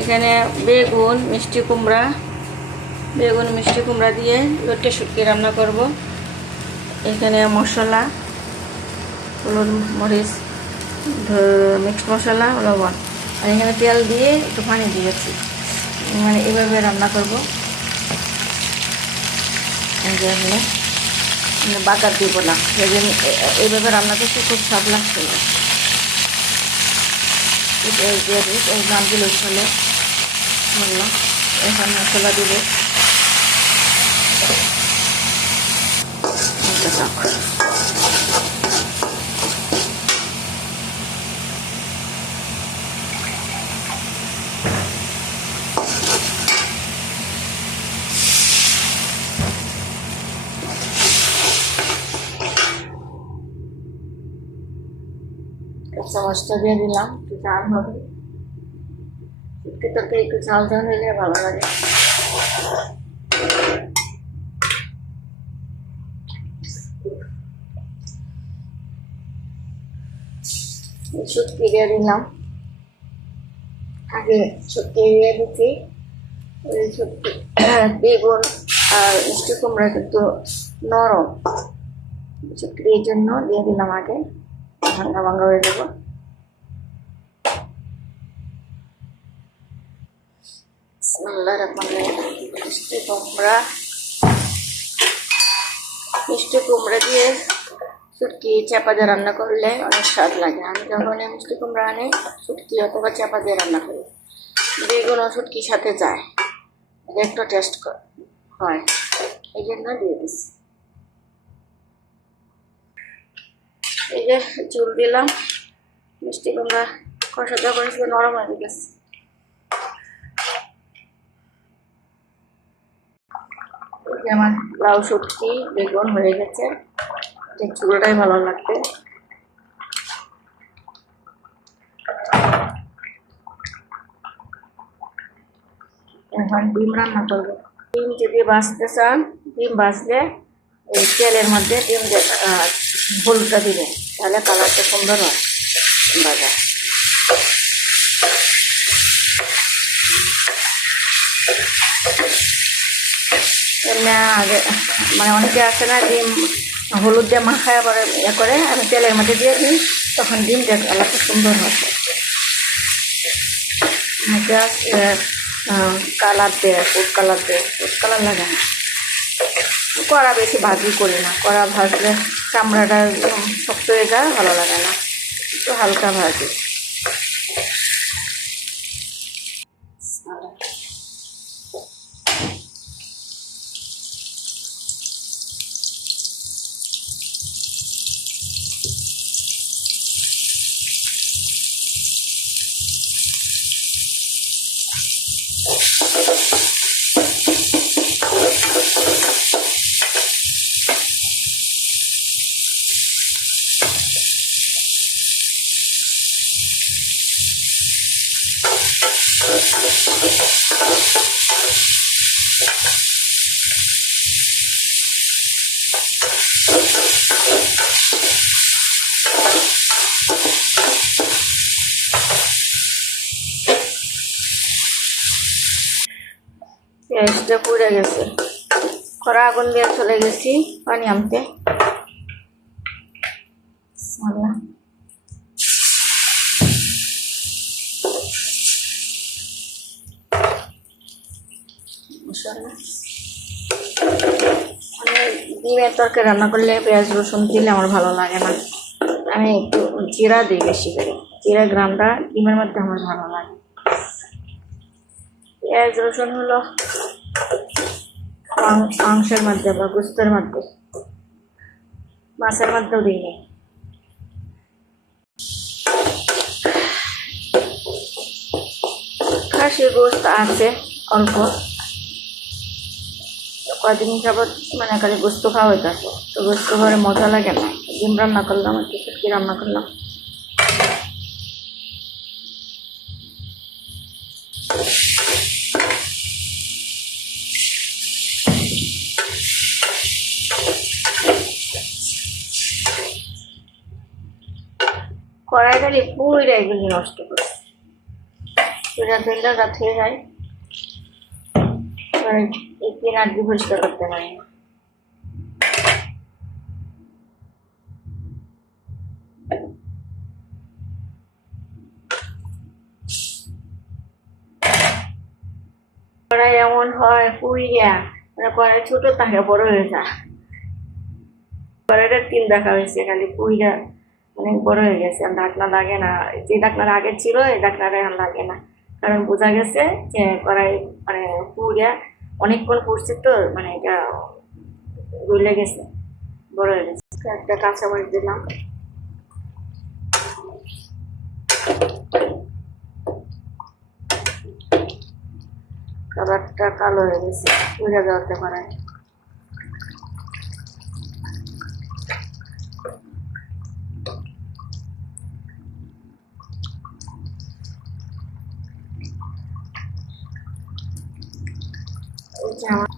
এখানে বেগুন, মিষ্টি কুমড়া, বেগুন, মিষ্টি কুমড়া দিয়ে লটকে শুটকি রান্না করব। এখানে মশলা, হলুদ মরিচ মিক্সড মশলা, লবণ। আর এখানে তেল দিয়ে একটু পানি দিয়েছি মানে এভাবে রান্না করব। মানে দিব না। এইভাবে রান্না করতে খুব স্বাদ লাগছিল এটা এই যে দিই, এই নামগুলো চলে বললাম এখন মশলা দিব। কাঁচা মাছটা দিয়ে দিলাম, একটু ঝাল হবে। শুটকি তরকারি একটু ঝাল ঝাল হলে ভালো লাগে। শুটকি দিয়ে দিলাম। আগে শুটকি দিয়ে দিচ্ছি শুটকি, বেগুন আর মিষ্টি কুমড়া কিন্তু নরম। শুটকি এই জন্য দিয়ে দিলাম আগে। ভাঙ্গা ভাঙ্গা হয়ে যাব। মিষ্টি কুমড়া। মিষ্টি কুমড়া দিয়ে শুটকি, চাপা দিয়ে রান্না করলে অনেক স্বাদ লাগে। আমি যখন মিষ্টি কুমড়া আনি, শুটকি অথবা চাপা দিয়ে রান্না করি। বেগুন ও শুটকির সাথে যায় একটু টেস্ট হয়। এই জন্য দিয়ে দিচ্ছি। এই যে চুল দিলাম। মিষ্টি কুমড়া কষা দেওয়া করেছিল নরম হয়ে গেছে। আমার লাউ শুটকি বেগুন হয়ে গেছে। এই চুলটাই ভালো লাগবে। এখন ডিম রান্না করব। ডিম যদি বাঁচতে চান, ডিম বাঁচলে এই তেলের মধ্যে ডিম হলুদটা দিবেন তাহলে কালারটা সুন্দর হয় বাজা এমনি আগে মানে অনেকে আছে না, ডিম, হলুদ দিয়ে মাখায়, আবার ইয়ে করে আমি তেলের মধ্যে দিয়ে দিই, তখন ডিম ডিমটা কালারটা সুন্দর হয়। অনেকে কালার দেয়, ফুড কালার দেয়, ফুড কালার লাগে না। কড়া বেশি ভাজি করি না। কড়া ভাজলে চামড়াটা শক্ত হয়ে যায়, ভালো লাগে না। একটু হালকা ভাজি। পেঁয়াজটা পুড়ে গেছে। কড়া আগুন দিয়ে চলে গেছি পানি আনতে। ডিমের তরকারি রান্না করলে পেঁয়াজ, রসুন দিলে আমার ভালো লাগে না। আমি একটু জিরা দিই বেশি করে। জিরা গ্রামটা ডিমের মধ্যে আমার ভালো লাগে। পেঁয়াজ, রসুন হলো মাংসের মধ্যে বা গুস্তের মধ্যে। মাছের মধ্যেও দিই। খাসির গোস্ত আছে, অল্প। কদিন যাবৎ মানে খালি গোস্ত খাওয়া হইতেছে। তো গোস্ত ঘরে মজা লাগে না। ডিম রান্না করলাম একটু শুটকি রান্না করলাম। কড়াই খালি পুইরা এগুলি নষ্ট করে। পুরা তেলটা রাখতে যায় পরিষ্কার করতে পারি এমন হয়, পুইয়া মানে কড়াই ছোট থাকে বড় হয়ে যায়। কড়াইটা তিন দেখা হয়েছে, খালি পুইরা অনেক বড় হয়ে গেছে ঢাকনা লাগে না। যে ঢাকনার আগে ছিল, এই ঢাকনাটা এখন লাগে না। কারণ বোঝা গেছে যে কড়াই মানে পুইরা অনেকক্ষণ পড়ছে তো মানে এটা গলে গেছে, বড় হয়ে গেছে। একটা কাঁচামরিচ দিলাম। কালারটা কালো হয়ে গেছে, বোঝা যাওয়াতে পারে। এই যে আমার